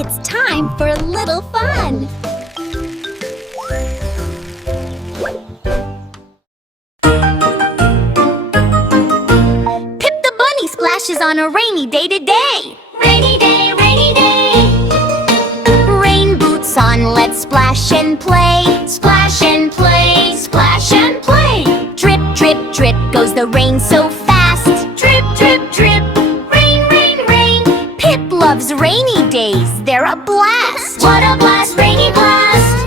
It's time for a little fun! Pip the Bunny splashes on a rainy day today! Rainy day, rainy day! Rain boots on, let's splash and play! Splash and play, splash and play! Drip, drip, drip goes the rain so fast! Drip, drip, drip! Rain, rain, rain! Pip loves rainy days, they're a blast! What a blast, rainy blast!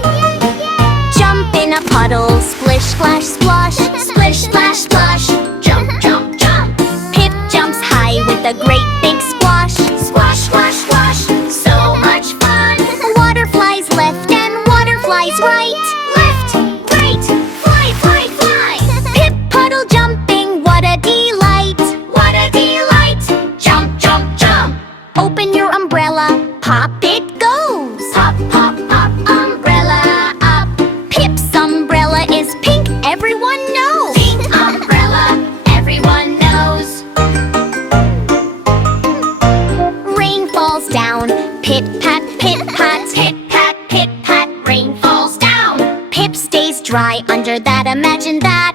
Jump in a puddle, splish, splash, splosh! Splish, splash, splosh! Jump, jump, jump! Pip jumps high with a great big splash! Splash, splash, splash! So much fun! Water flies left and water flies right! Left, right! Fly, fly, fly! Pip puddle jumping, what a delight! What a delight! Jump, jump, jump! Open your umbrella, pop it goes! Pop, pop, pop, umbrella up! Pip's umbrella is pink, everyone knows! Pink umbrella, everyone knows! Rain falls down, pit pat, pit pat, pit pat, rain falls down! Pip stays dry under that, imagine that!